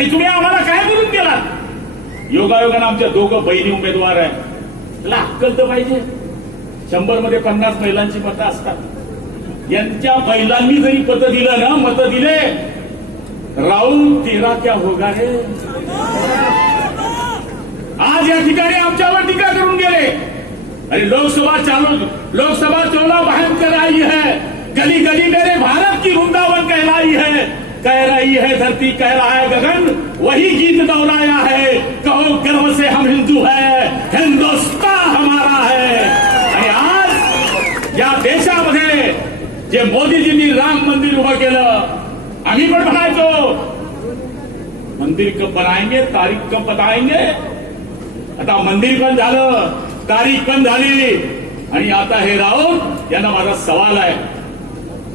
आणि तुम्ही आम्हाला काय करून गेलात? योगायोगानं आमच्या दोघं बहिणी उमेदवार आहे त्याला अक्कल तर पाहिजे. शंभरमध्ये पन्नास महिलांची मतं असतात. यांच्या महिलांनी जरी पत दिलं ना मतं दिले राहुल तेरा क्या होगा रे? आज या ठिकाणी आमच्यावर टीका करून गेले. अरे लोकसभा चालू लोकसभा चुनाव भयंकर आई है गली गली मेरे भारत की वृंदावन कहलाई है. कह रही है धरती कह रहा है गगन वही गीत दोहराया है। कहो गर्व से हम हिंदू है हिंदुस्तान हमारा है। आणि आज या देशामध्ये जे मोदीजींनी राम मंदिर उभं केलं आम्ही पण म्हणायचो मंदिर कब बनाएंगे तारीख कब बताएंगे? आता मंदिर पण झालं तारीख पण झाली। आणि आता हे राऊत यांना माझा सवाल आहे।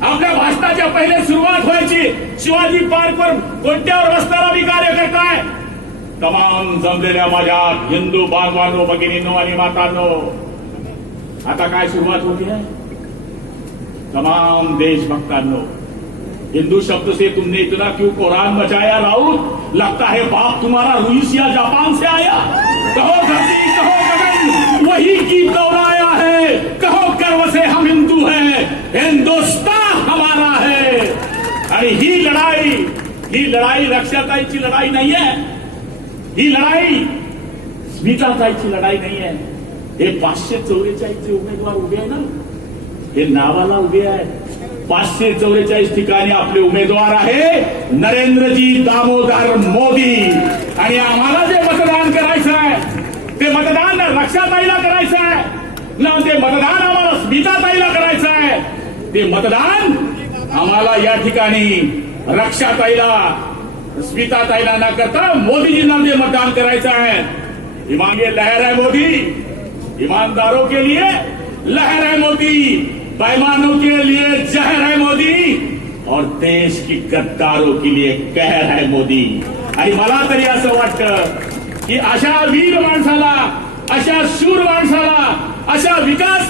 आपल्या भाषणाच्या पहिले सुरुवात व्हायची शिवाजी पार्कवर कोणत्यावर बसणारा मी कार्य करताय तमाम जमलेल्या माझ्या हिंदू बांधवांनो भगिनींनो आणि मातांनो। आता काय सुरुवात होती आहे तमाम देशभक्तांनो, हिंदू शब्द से तुमने इतना क्यों कुरान मचाया राहुल लगता है बाप तुम्हारा रूस या जापान से आया। कहो धरती, कहो गगन, वही गीत दोहराया है। कहो गर्व से हम हिंदू हैं, हिंदुस्तान। है आणि ही लढाई ही लढाई रक्षाताईची लढाई नाहीये. ही लढाई स्मिताताईची लढाई नाहीये. हे पाचशे चौवेचाळीसचे उमेदवार उभे आहे ना? हे नावाला उभे आहे पाचशे चौवेचाळीस ठिकाणी आपले उमेदवार आहे नरेंद्रजी दामोदर मोदी. आणि आम्हाला जे मतदान करायचं आहे ते मतदान रक्षाताईला करायचं आहे ना ते मतदान आम्हाला स्मिताताईला करायचं आहे ते मतदान आम्हाला या ठिकाणी रक्षाताईला, स्मिताताईला न करता मोदीजींना जे मतदान आहे, ही मागे लहर है मोदी. ईमानदारों के लिए लहर है मोदी. बेईमानों के लिए जहर है मोदी. और देश की गद्दारों के लिए कहर है मोदी. मला तरी असं अशा वीर माणसाला, अशा शूर माणसाला, अशा विकास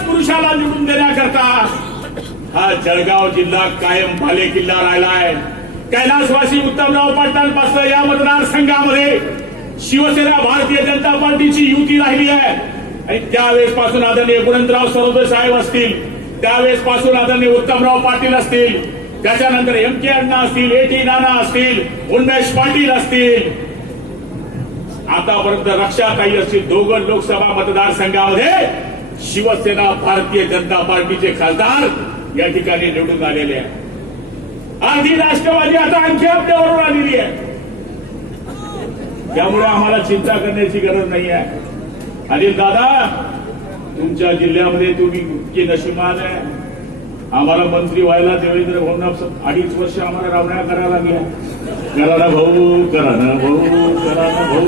हा जळगाव जिल्हा कायम भाले किल्ला राहिलाय. कैलासवासी उत्तमराव पाटलांपासून या मतदारसंघामध्ये शिवसेना भारतीय जनता पार्टीची युती राहिली आहे. आणि त्यावेळेस पासून आदरणीय गुणंतराव सरोदे साहेब असतील त्यावेळेस पासून आदरणीय उत्तमराव पाटील असतील त्याच्यानंतर एम के अण्णा असतील ए टी नाना असतील उन्मेश पाटील असतील. आतापर्यंत रक्षाताई असतील दोघं लोकसभा मतदारसंघामध्ये शिवसेना भारतीय जनता पार्टीचे खासदार या ठिकाणी निवडून आलेले आहे आधी राष्ट्रवादी आता आणखी आपल्यावरून आलेली आहे. त्यामुळे आम्हाला चिंता करण्याची गरज नाही आहे. आणि दादा तुमच्या जिल्ह्यामध्ये तुम्ही इतके नशिमान आहे. आम्हाला मंत्री व्हायला देवेंद्र भाऊंना अडीच वर्ष आम्हाला रावण्या करायला लागल्या करा ना भाऊ करा ना भाऊ करा ना भाऊ.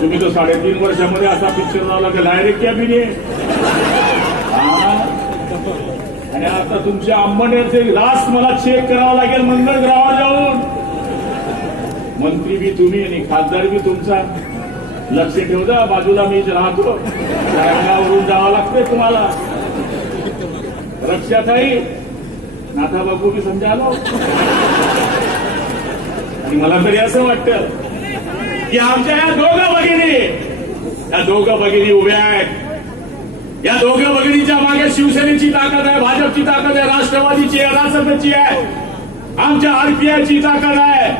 तुम्ही तर साडेतीन वर्षामध्ये असा पिक्चर लावला की डायरेक्ट कॅबिने आणि आता तुमच्या अंबण्याचे लास्ट मला चेक करावं लागेल मंगळ ग्रावावर जाऊन. मंत्री बी तुम्ही आणि खासदार बी तुमचा. लक्ष ठेव ठेवता बाजूला मी राहतो. रंगावरून जावं लागतंय तुम्हाला. रक्षाताई नाथा बाबू मी समजा आलो आणि मला तरी असं वाटतं की आमच्या या दोघं भगिनी या दोघं भगिनी उभ्या आहेत. या दोघं भगिनीच्या मागे शिवसेनेची ताकद आहे भाजपची ताकद आहे राष्ट्रवादीची आहे रासपची आहे. आमच्या आरपीआयची ताकद आहे.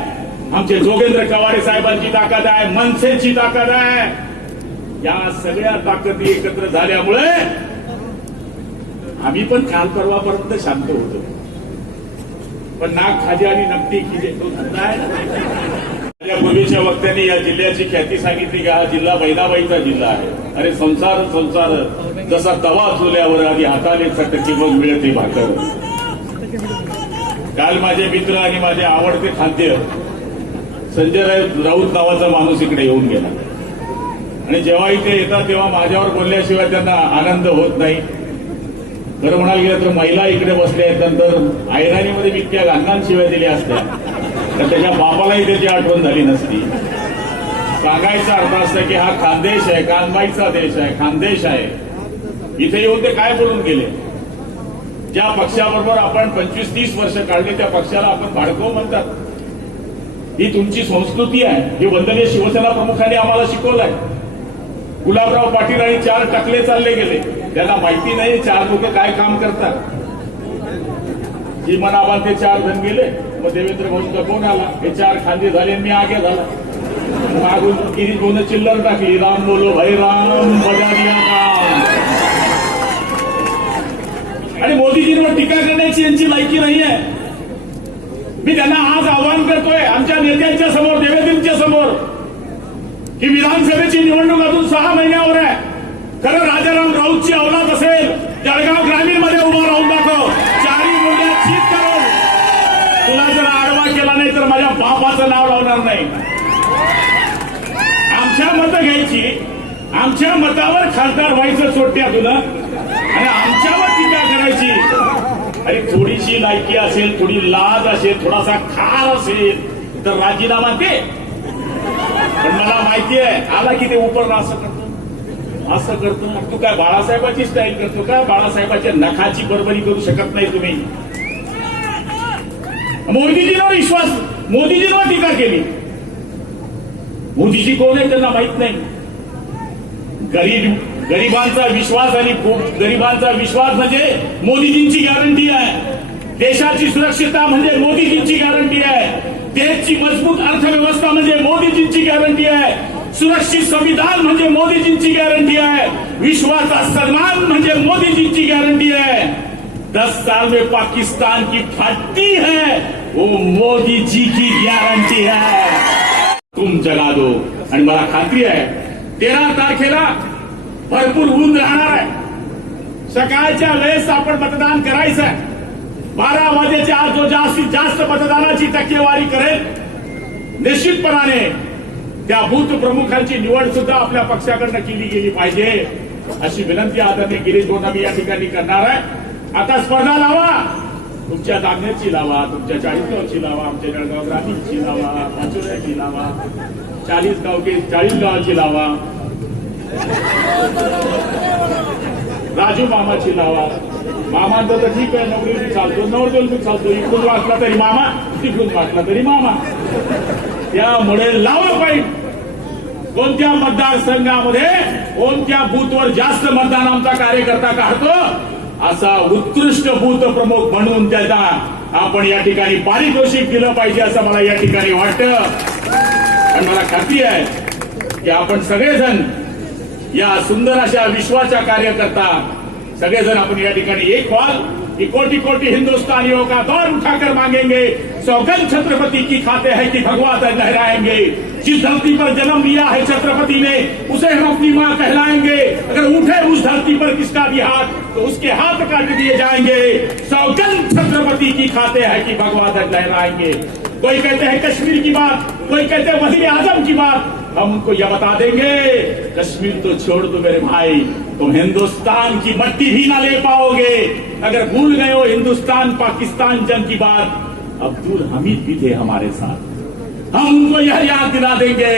आमचे जोगेंद्र कवाडे साहेबांची ताकद आहे मनसेची ताकद आहे. या सगळ्या ताकदी एकत्र झाल्यामुळे आम्ही पण काल परवापर्यंत शांत होतो. पण नाक खाजे आणि नकटी खिजे तो धंदा आहे ना पूर्वीच्या वक्त्यांनी या जिल्ह्याची ख्याती सांगितली की हा जिल्हा महिलाबाईचा जिल्हा आहे. अरे संसार संसार जसा तवा चुल्यावर आधी हाताने चटकी मग मिळते भाकर. काल माझे मित्र आणि माझे आवडते खाद्य संजय राऊत नावाचा माणूस इकडे येऊन गेला. आणि जेव्हा इथे येतात तेव्हा माझ्यावर बोलल्याशिवाय त्यांना आनंद होत नाही. खरं म्हणायला गेलं तर महिला इकडे बसल्या आहेत नंतर ऐराणीमध्ये मी इतक्या दिल्या असत्या. तर त्याच्या बापालाही त्याची आठवण झाली नसती. सांगायचा अर्थ असा की हा खानदेश आहे कानबाईचा देश आहे खानदेश आहे. इथे येऊन ते काय बोलून गेले? ज्या पक्षाबरोबर आपण पंचवीस तीस वर्ष काढले त्या पक्षाला आपण भाडको म्हणतात. ही तुमची संस्कृती आहे. हे वंदनीय शिवसेना प्रमुखांनी आम्हाला शिकवलंय. गुलाबराव पाटील आणि चार टकले चालले गेले. त्यांना माहिती नाही चार लोक काय काम करतात. ही ते चार जण गेले. मग देवेंद्र भाऊंचा फोन आला. हे चार खांदे झाले मी आगे झाला. मागून गिरीश भाऊन चिल्लर टाकली. राम बोलो भाई राम आणि मोदीजींवर टीका करण्याची यांची लायकी नाहीये. मी त्यांना आज आवाहन करतोय आमच्या नेत्यांच्या समोर देवेंद्रच्या समोर की विधानसभेची निवडणूक अजून सहा महिन्यावर आहे. खरं राजाराम राऊतची अवलाद असेल जळगाव ग्रामीण तुला आडवा केला नाही तर माझ्या बापाचं नाव लावणार नाही. आमच्या मतं घ्यायची. आमच्या मतावर खासदार व्हायचं सोडत्या तुला आणि आमच्यावर टीका करायची. अरे थोडीशी लायकी असेल थोडी लाज असेल थोडासा खार असेल तर राजीनामा दे. पण मला माहिती आहे आला की ते उपरणं असं करतो. असं करतो. तू काय बाळासाहेबाची स्टाईल करतो का? बाळासाहेबाच्या नखाची बरोबरी करू शकत नाही तुम्ही. मोदीजींवर विश्वास मोदीजींवर टीका केली. मोदीजी कोण आहे त्यांना माहीत नाही. गरीब गरिबांचा विश्वास आणि गरिबांचा विश्वास म्हणजे मोदीजींची गॅरंटी आहे. देशाची सुरक्षितता म्हणजे मोदीजींची गॅरंटी आहे. देशची मजबूत अर्थव्यवस्था म्हणजे मोदीजींची गॅरंटी आहे. सुरक्षित संविधान म्हणजे मोदीजींची गॅरंटी आहे. विश्वाचा सन्मान म्हणजे मोदीजींची गॅरंटी आहे. दस साल में पाकिस्तान की फटती है. वो मोदी जी की गॅरंटी आहे तुम जगा दो। आणि मला खात्री आहे तेरा तारखेला भरपूर ऊन राहणार आहे. सकाळच्या वेळेस आपण मतदान करायचं आहे. बारा वाजेच्या आज जो जास्तीत जास्त मतदानाची टक्केवारी करेल निश्चितपणाने त्या बूथ प्रमुखांची निवड सुद्धा आपल्या पक्षाकडनं केली गेली पाहिजे अशी विनंती आदरणीय गिरीश भाऊंना मी या ठिकाणी करणार आहे. आता स्पर्धा लावा. तुमच्या दागनेरची लावा तुमच्या चाळीसगावची लावा आमच्या जळगाव ग्रामीणची लावा पाचोऱ्याची लावा चाळीस गाव के चाळीस गावाची लावा राजू मामाची लावा. मामांचं तर ठीक आहे नवरी चालतो नवरदेव बी चालतो इकडून वाचला तरी मामा तिकडून वाचला तरी मामा. त्यामुळे लावा पाहिजे कोणत्या मतदारसंघामध्ये कोणत्या बूथवर जास्त मतदान आमचा कार्यकर्ता काढतो? असा उत्कृष्ट भूत प्रमुख म्हणून त्याचा आपण या ठिकाणी पारितोषिक दिलं पाहिजे असं मला या ठिकाणी वाटतं. आणि मला खात्री आहे की आपण सगळेजण या सुंदर अशा विश्वाच्या कार्यकर्ता सगळेजण आपण या ठिकाणी एक व्हाल कि कोटी कोटी हिंदुस्तानियों का दौर उठाकर मांगेंगे. सौगंध छत्रपति की खाते हैं कि भगवा दल लहराएंगे. जिस धरती पर जन्म लिया है छत्रपति ने, उसे हम अपनी माँ कहलाएँगे। अगर उठे उस धरती पर किसका भी हाथ तो उसके हाथ काट दिए जाएँगे। सौगंध छत्रपति की खाते हैं कि भगवा दल लहराएँगे। कोई कहते हैं कश्मीर की बात कोई कहते हैं वज़ीर आज़म की बात। हम उनको यह बता देंगे, कश्मीर तो छोड़ दो मेरे भाई, तुम हिंदुस्तान की मट्टी भी ना ले पाओगे। अगर भूल गए हो हिंदुस्तान, पाकिस्तान जंग की बात, अब्दुल हमीद भी थे हमारे साथ। हम उनको यह याद दिला देंगे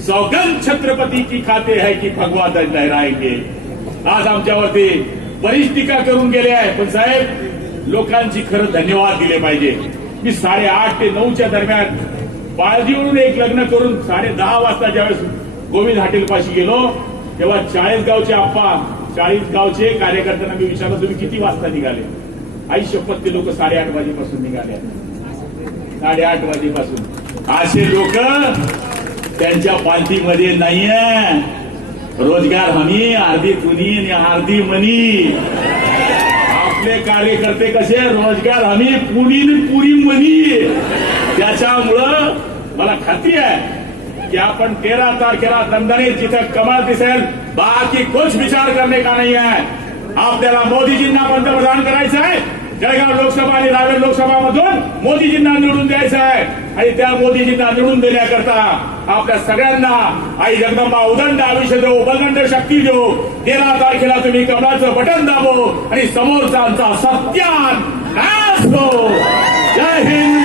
सौगंध छत्रपति की खाते है की भगवा दल लहराएंगे। आज आमच्यावरती बरीच टीका करून गेले आहे पण साहेब लोकांची खरं धन्यवाद दिले पाहिजे। मी साडेआठ ते नऊच्या दरम्यान बाळजीवरून एक लग्न करून साडे दहा वाजता ज्यावेळेस गोविंद हॉटेल पाशी गेलो तेव्हा चाळीसगावचे आप्पा चाळीसगावचे कार्यकर्त्यांना मी विचारलं तुम्ही किती वाजता निघाले? आई शपथ ते लोक साडेआठ वाजेपासून निघाले. साडेआठ वाजेपासून. असे लोक त्यांच्या पालखीमध्ये नाहीये. रोजगार हमी अर्धी कुणी आणि अर्धी मनी. आपले कार्यकर्ते कसे? रोजगार हमी पुणी पुरी मनी. त्याच्यामुळं मला खात्री आहे की आपण तेरा तारखेला दणदणीत जिथं कमाल दिसेल बाकी कुछ विचार करणे का नाही आहे आपल्याला मोदीजींना पंतप्रधान करायचं आहे जळगाव लोकसभा आणि रावेर लोकसभा मधून मोदीजींना निवडून द्यायचं आहे. आणि त्या मोदीजींना निवडून देण्याकरता आपल्या सगळ्यांना आई जगदंबा उदंड आयुष्य देऊ बलगंड शक्ती देऊ तेरा तारखेला तुम्ही कमळाचं बटन दाबो आणि समोरचा सत्यान हो. जय हिंद.